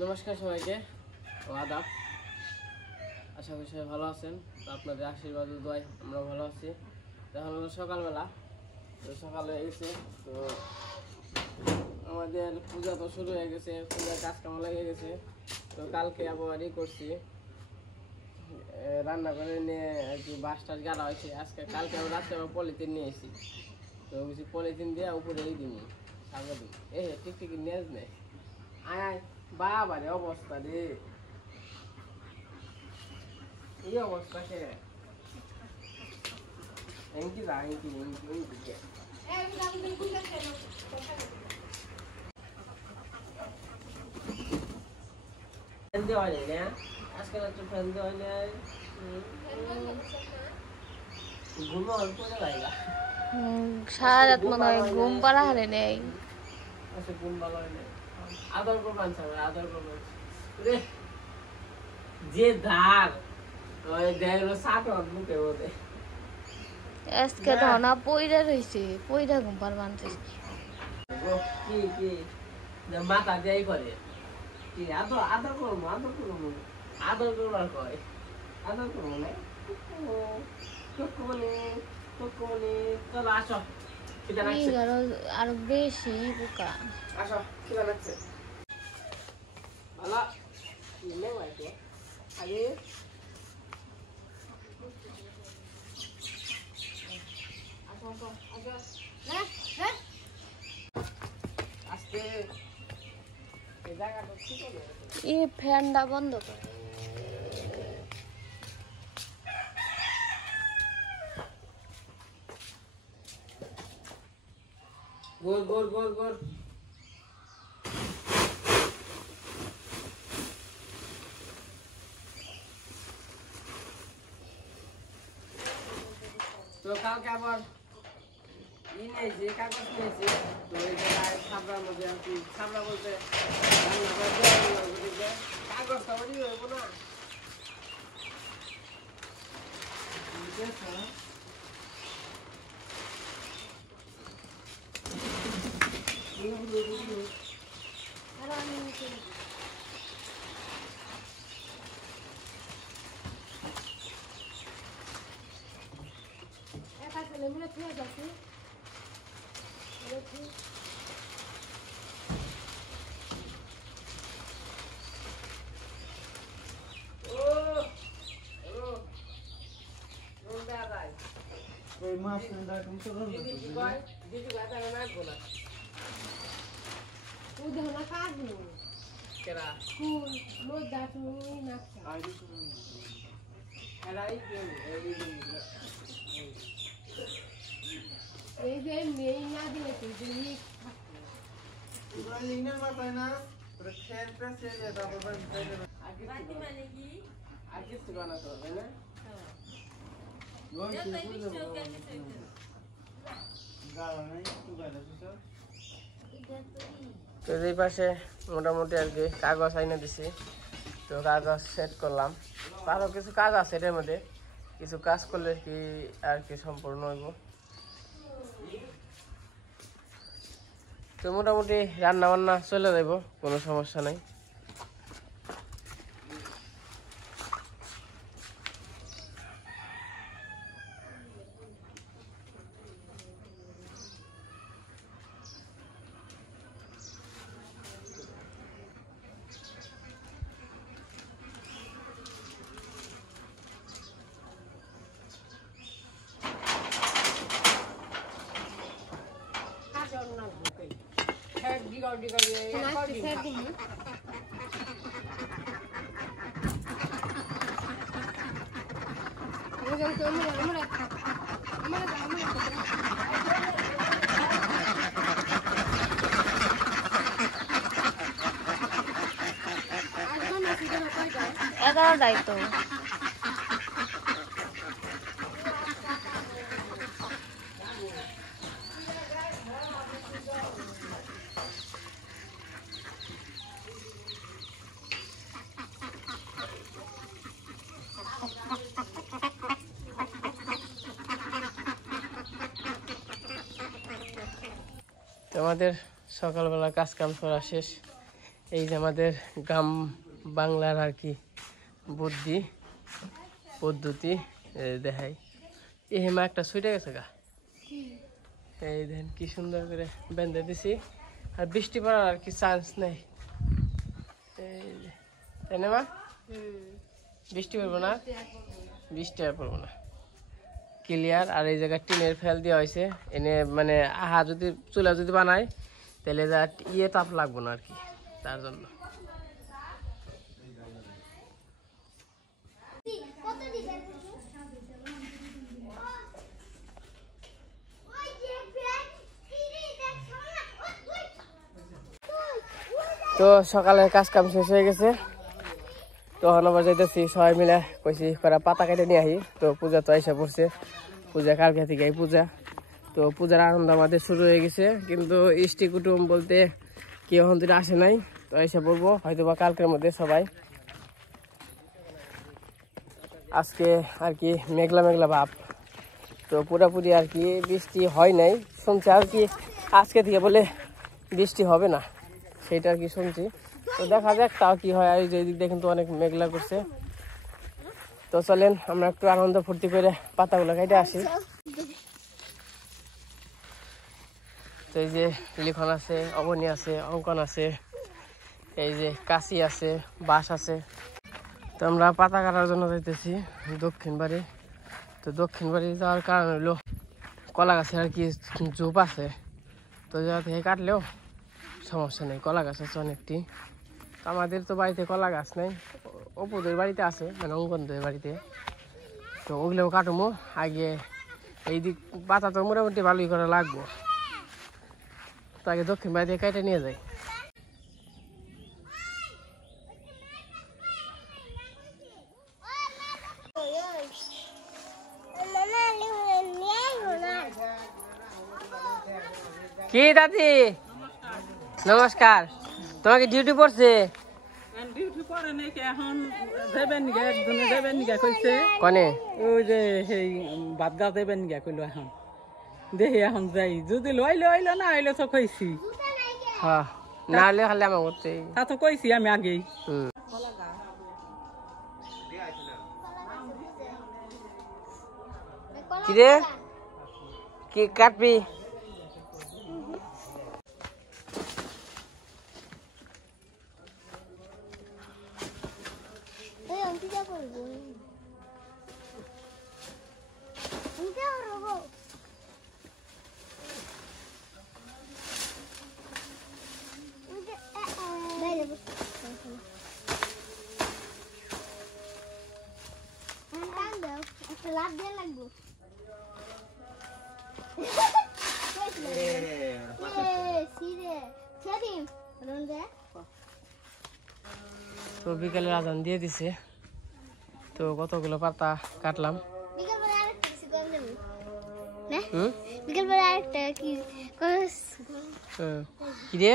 নমস্কার সবাইকে ও আদাব। আশা করি সবাই ভালো আছেন। তো আপনাদের আশীর্বাদ ও দোয়ায় আমরা ভালো আছি। এখন হলো সকালবেলা, তো সকালে এসে তো আমাদের পূজা তো শুরু হয়ে গেছে, পূজার কাজ কাম লেগে গেছে। তো কালকে আবার করছি, রান্না করে নিয়ে আর কি বাঁশ টাস গাড়া হয়েছে। কালকে আমি রাত্রে আবার পলিথিন নিয়ে এসেছি, তো কিছু পলিথিন দিয়ে উপরে দিই সামনে দিই টিকটিকি নেজ নেই। আয় বাবা রে অবস্থা রে, এই অবস্থা কে এমকি যা এমকি এমকি এমকি কে ফ্যান দেওয়া হয় না আজকাল, একটু ফ্যান দেওয়া হয় না। ঘুমো অল্প জায়গা সারা রাত মনে হয় ঘুম পাড়া হারে নেই। আচ্ছা ঘুম ভালো হয় না, আদর করবান সবাই আদর করবান যে ধার ওই দেয় সাত মুখে ওদের আজকে ধনা পইরা রইছে, পইরা ঘুম পার মানতে কি কি মাথা দেয় করে কি আদর আদর করবো আদর করবো আদর করবার কয় আদর করবো না চলো আসো আরো বেশি পোকা। আসো খিদা লাগছে ভালো আগে এই ফ্যানটা বন্ধ কর। গোল গোল গোল গোল তো কালকে আবার নিয়েছি কাগজ নিয়েছি, তো এই জায়গায় ছাবড়ার মধ্যে আর কি ছাবড়া বলতে কাগজটা ওই হইব না তো এই পাশে মোটামুটি আর কি কাগজ আইনে দিছি, তো কাগজ সেট করলাম। আরো কিছু কাজ আছে এটার মধ্যে, কিছু কাজ করলে কি আর কি সম্পূর্ণ হইব। তো মোটামুটি রান্না বান্না চলে যাইব, কোনো সমস্যা নাই। এগারোটাই তো আমাদের সকালবেলা কাজ কাম করা শেষ, এই যে আমাদের গ্রাম বাংলার আর কি পদ্ধতি দেখাই। এই হেমা একটা ছুটে গেছে গা, এই দেখেন কি সুন্দর করে বেঁধে দিছি। আর বৃষ্টি পড়ার আর কি চান্স নেই, তাই না মা? বৃষ্টি পড়বো না, বৃষ্টি আর পড়বো না, ক্লিয়ার। আর এই জায়গায় টিনের ফেল দেওয়া হয়েছে, এনে মানে আহা যদি চুলা যদি বানায় তাহলে যা তাপ লাগবো না আর কি, তার জন্য। তো সকালের কাজ কাম শেষ হয়ে গেছে, তখন আবার যাইতেছি সবাই মিলে কইছি করা পাতা কেটে নিয়ে আহি। তো পূজা তো এসে পড়ছে, পূজা কালকে থেকে পূজা। তো পূজার আনন্দ আমাদের শুরু হয়ে গেছে, কিন্তু ইষ্টি কুটুম বলতে কেউ এখন তুই আসে নাই। তো এসে পড়বো হয়তো বা কালকের মধ্যে সবাই। আজকে আর কি মেঘলা মেঘলা ভাব, তো পুরাপুরি আর কি বৃষ্টি হয় নাই শুনছি। আর কি আজকে থেকে বলে বৃষ্টি হবে না, সেটা আর কি শুনছি। তো দেখা যাক তাও কি হয়। আর যে দিক দিয়ে কিন্তু অনেক মেঘলা করছে। তো চলেন আমরা একটু আনন্দ ফুর্তি করে পাতাগুলো কেটে আসি। তো এই যে লিখন আছে, অবনী আছে, অঙ্কন আছে, এই যে কাশি আছে, বাঁশ আছে। তো আমরা পাতা কাটার জন্য যাইতেছি দক্ষিণ বাড়ি। তো দক্ষিণ বাড়ি যাওয়ার কারণ হইলো কলা গাছের আর কি ঝোপ আছে, তো জায়গা থেকে কাটলেও সমস্যা নেই। কলা গাছ আছে অনেকটি, আমাদের তো বাড়িতে কলা গাছ নেই, অপুদের বাড়িতে আছে, মানে অঙ্কনদের বাড়িতে। তো ওগুলোও কাটবো আগে, এই দিক পাতা তো মোটামুটি ভালোই করে লাগবো। তো আগে দক্ষিণ বাড়িতে কেটে নিয়ে যাই। কি দাদি নমস্কার, তোমাকে ডিউটি পড়ছে? ডিউটি পরে নাকি এখন যাবেন নিগা, একজনে যাবেন নিগা কইছে। কনে? ওই যে সেই বাদগা যাবেন নিগা কইলো। এখন দেখি এখন যাই, যদি লইলো আইলো, না আইলো তো কইছি। হ্যাঁ, না হলে খালি আমার করতে। তা তো কইছি আমি আগেই। কি রে, কি কাটবি? লাভ দিয়ে লাগবো। তো বিকেলের আজান দিয়ে দিছে, তো কতগুলো পাতা কাটলাম। বিকেলবেলা আরেকটা কি কি রে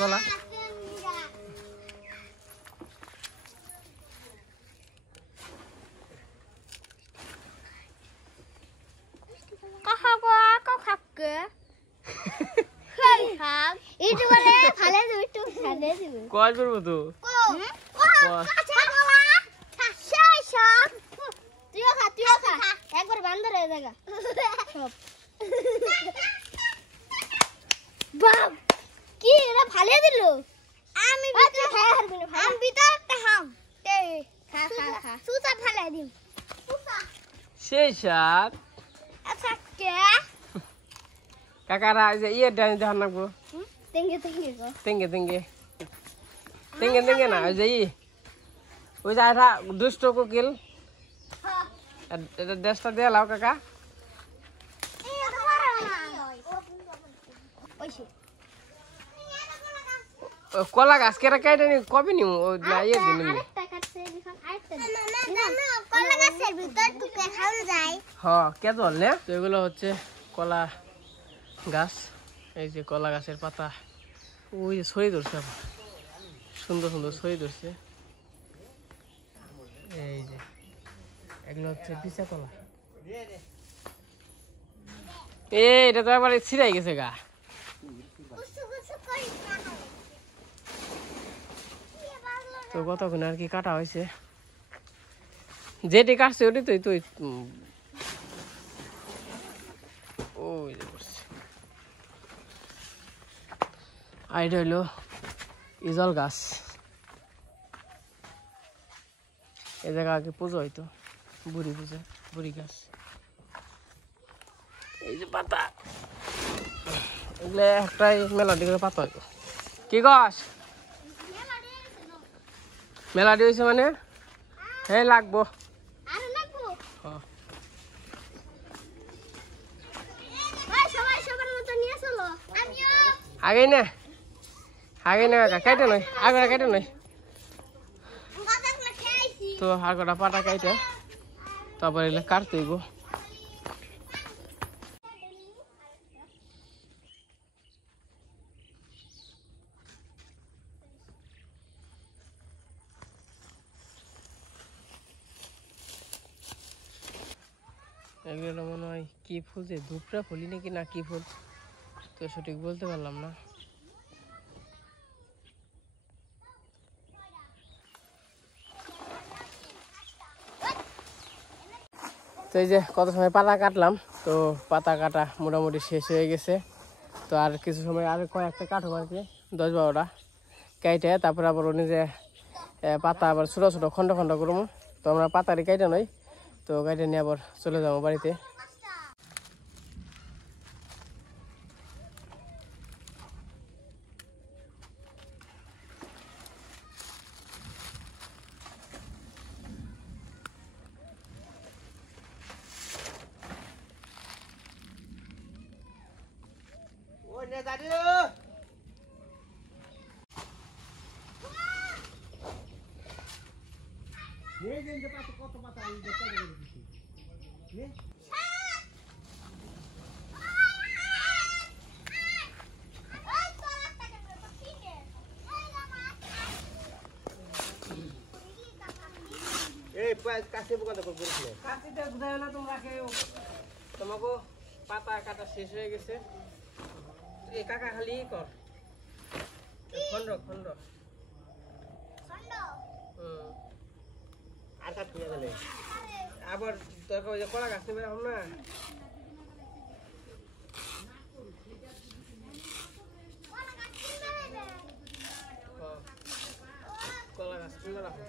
কলা? কল করবো তো একবার বান্দর হয়ে জায়গা বাপ কি এরা ফালে দিল। আমি ভিতরে খাই হারবি না, আমি ভিতরটা হাম তে খা খা খা সুতা ফালে দিম সুতা সেই সাত। আচ্ছা কে কাকারা যে ইয়ে ডান দেখান লাগবো। তেঙ্গে তেঙ্গে গো তেঙ্গে তেঙ্গে তেঙ্গে তেঙ্গে না, ওই যে ওই যে এটা দুষ্ট কোকিল, এটা দেশটা দিয়ে লাও কাকা। কলা গাছ কেটে কেটে নি কবে নি ইয়ে দিন কে জল নে। তো এগুলো হচ্ছে কলা গাছ, এই যে কলা গাছের পাতা ওই যে ছড়িয়ে ধরছে, সুন্দর সুন্দর ছড়িয়ে ধরছে। এই যে এগুলো হচ্ছে পিচা কলা। এটা তো একবারে ছিঁড়াই গেছে গা। তো কতক্ষণ আর কি কাটা হয়েছে, যেটি কাটছে ওটি তুই তুই ওই আইডা হইলো ইজল গাছ। এই জায়গা আগে পুজো হইতো, বুড়ি পূজা, বুড়ি গাছ। এই যে পাতা, এগুলো একটাই মেলাডি করে পাতা হইতো। কি গাছ মেলাডি হয়েছে মানে হ্যাঁ লাগবো। আগে না আগে না কাইটে নয়, আগটা কাইটে নয়। তো আগটা পাটা কাইটে তারপরে এগুলো কাটতে গো। এগুলো মনে হয় কি ফুল, যে ধূপটা ফুলি নাকি না কি ফুল তো সঠিক বলতে পারলাম না। তো এই যে কত সময় পাতা কাটলাম, তো পাতা কাটা মোটামুটি শেষ হয়ে গেছে। তো আর কিছু সময় আর কয়েকটা কাটবো আর কি, 10-12টা কাইটে তারপরে আবার উনি যে পাতা আবার ছোটো ছোটো খন্ড খন্ড করবো। তো আমরা পাতারই কাইটে নই, তো কাইটে নিয়ে আবার চলে যাবো বাড়িতে। তোমাকে পাতা কাটা শেষ হয়ে গেছে। কাকা খালি কর খন্ড খন্ড আর কাট গেলে আবার তোর ওই যে কলা গাছ নেবে এখন না, কলা গাছ কিনে রাখো।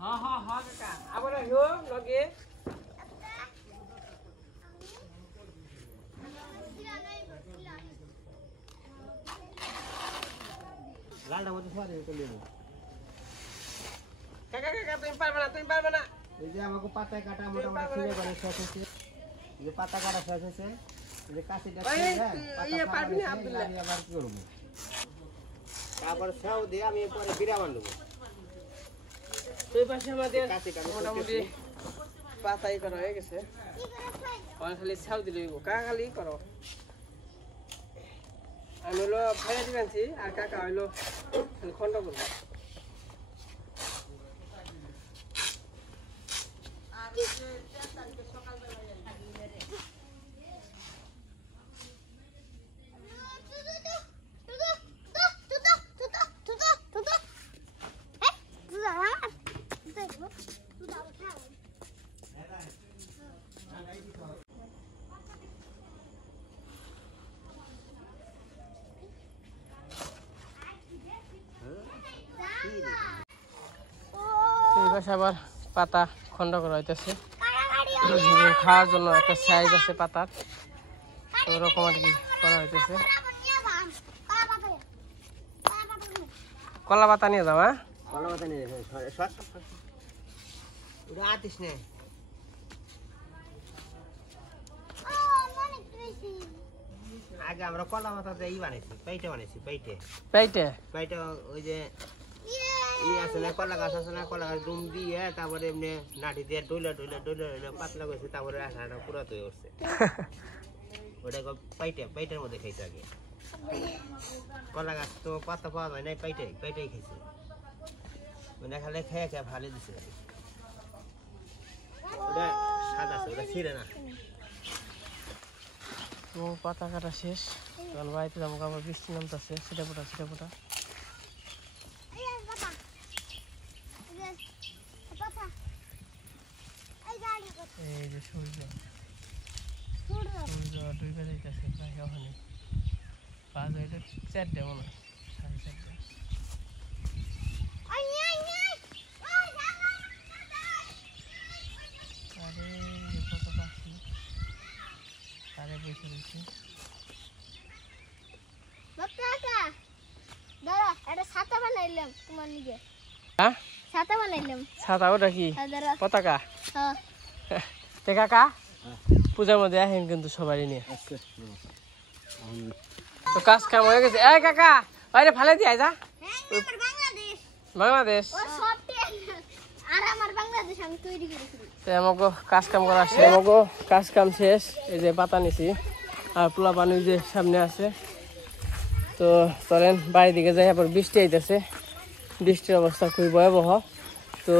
হ্যাঁ হ্যাঁ হ্যাঁ কাকা আবার আহিও লগে। লালটা মধ্যে সরে চলে যাবো। কাকা কাকা তুমি পারবে না, তুমি পারবে না। এই যে আমাকে পাতা কাটা মোটামুটি ছিঁড়ে করে শেষ হয়েছে। এই যে পাতা কাটা শেষ হয়েছে, এই যে কাশিটা ছিঁড়ে পাতা পারবি না আব্দুল্লাহ আবার কি করব। তারপর সেও দিয়ে আমি পরে বিরা বানাবো। তো এই পাশে আমাদের মোটামুটি পাতাই করা হয়ে গেছে, খালি সেও দিলে কাকা খালি করো। আমি হলো ফেলে দিবেছি আর কাকা হইলো খন্ড করবো। আবার পাতা খন্ড করা হইতেছে, খাওয়ার জন্য একটা সাইজ আছে পাতার, ওরকম আর কি করা হইতেছে। কলা পাতা নিয়ে যাও। হ্যাঁ কলা পাতা নিয়ে আতিস নে। আগে আমরা কলা পাতা দিয়ে বানাইছি, পেটে বানাইছি, পেটে পেটে পেটে ওই যে আছে না কলা গাছ আছে না, কলা গাছ ডুম দিয়ে তারপরে এমনি নাটি দিয়ে ডইলা ডইলা ডইলা ডইলা পাতলা করছে, তারপরে আঠাটা পুরা তৈরি করছে। ওটা পেটের মধ্যে খাইছে আগে। কলা গাছ তো পাতা পাওয়া যায় না, পেটেই খাইছে। ওটা খালি খেয়ে খেয়ে ভালো দিছে। ওটা স্বাদ আছে, ওটা ছিঁড়ে না। তো পাতা কাটা শেষ, তখন বাড়িতে যাবো, আবার বৃষ্টি নামতেছে, ছিটা ফোটা। এই যে সূর্য ডুবে যাইতেছে প্রায় ওখানে 4টা মনে হয়, 4:30। আরে কত পাখি তারে বসে রয়েছে। ছাতা বানাইলাম তোমার নিজে, হ্যাঁ ছাতা বানাইলাম। ছাতা ওটা কি দাঁড়া, পতাকা? হ্যাঁ তে কাকা পূজার মধ্যে আসেন কিন্তু সবারই নিয়ে। তো কাজ কাম হয়ে গেছে। এই কাকা আরে ফালে দিয়ে যা। বাংলাদেশ আমাকে কাজ কাম করা শেষ, আমাকে কাজ কাম শেষ। এই যে পাতা নিছি আর পোলা পানি যে সামনে আছে। তো চলেন বাড়ির দিকে যাই, আবার বৃষ্টি আইতেছে, বৃষ্টির অবস্থা খুবই ভয়াবহ। তো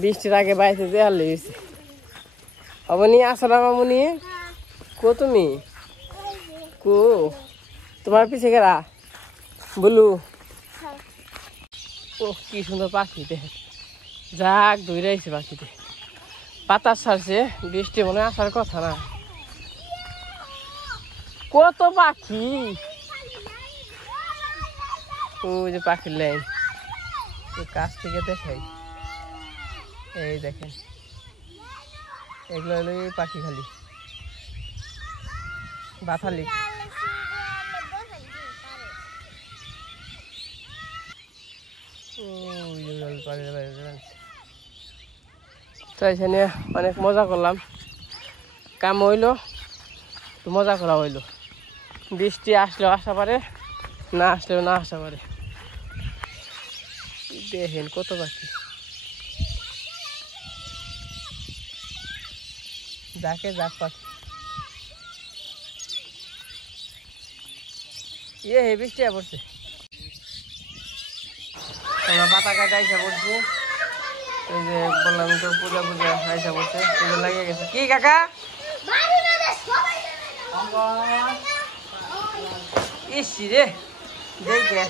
বৃষ্টির আগে বাড়িতে যে আর লেগেছে অবনি। আসলা মামুনি কো তুমি কো, তোমার পিছে গেরা বলু। ও কি সুন্দর পাখি, দেখে যাক ধরে আইছে পাখিতে, পাতা ছাড়ছে, বৃষ্টি মনে আসার কথা না। কত পাখি, ওই যে পাখির লাইন, কাছ থেকে দেখাই। এই দেখেন এগুলো হলো পাখি, খালি বাথালি। তো এখানে অনেক মজা করলাম, কাম হইলো, মজা করা হইলো। বৃষ্টি আসলেও আসা পারে, না আসলেও না আসা পারে। দেখেন কত পাখি, যাকে যাক পাখি। বৃষ্টি পড়ছে, আমরা পাতা কাটা আইসা পড়ছি। এই যে বললাম তো পূজা আইসা পড়ছে, পুজো লাগিয়ে গেছে। কি কাকা ইসি রে দেখে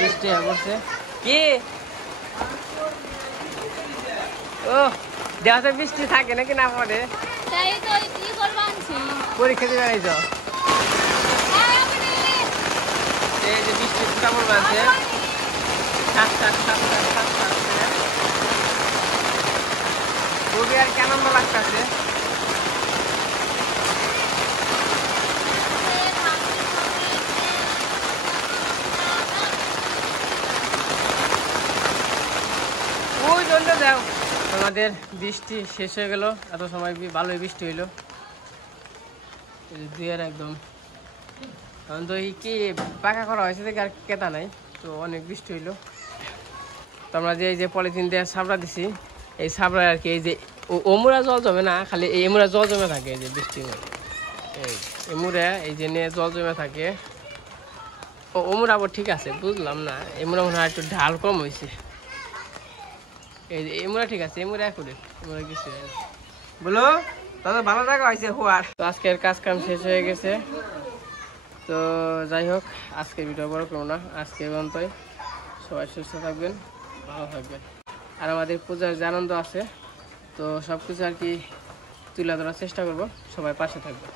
বৃষ্টি পড়ছে। কি ও দেওয়াতে বৃষ্টি থাকে নাকি না পড়ে? পরীক্ষা দিবে এই যাও, এই যে বৃষ্টি ফুটা পড়বে আছে, খুবই আর কি আনন্দ লাগতেছে। ওই জন্য দাও, আমাদের বৃষ্টি শেষ হয়ে গেল, এত সময় ভালোই বৃষ্টি হইলো দুয়ের একদম। এখন তো কি পাকা করা হয়েছে দেখে আর কেতা নাই, তো অনেক বৃষ্টি হইলো। তো আমরা যে এই যে পলিথিন দিয়ে সাবড়া দিছি, এই সাবড়ায় আর কি এই যে ওমুরা জল জমে না, খালি এই এমুরা জল জমে থাকে। এই যে বৃষ্টির মধ্যে এই এমুরা এই যে নিয়ে জল জমে থাকে। ওমুরা আবার ঠিক আছে, বুঝলাম না, এমুরা মনে হয় একটু ঢাল কম হয়েছে। এই যে এমুরা ঠিক আছে, এমুরা করে এমুরা কিছু বলো তাহলে ভালো জায়গা হয়েছে হওয়ার। তো আজকের কাজ কাম শেষ হয়ে গেছে। তো যাই হোক, আজকের ভিডিও বড় করবো না, আজকে পর্যন্তই। সবাই সুস্থ থাকবেন, ভালো থাকবেন। আর আমাদের পূজার যে আনন্দ আছে, তো সব কিছু আর কি তুলে ধরার চেষ্টা করবো, সবাই পাশে থাকবে।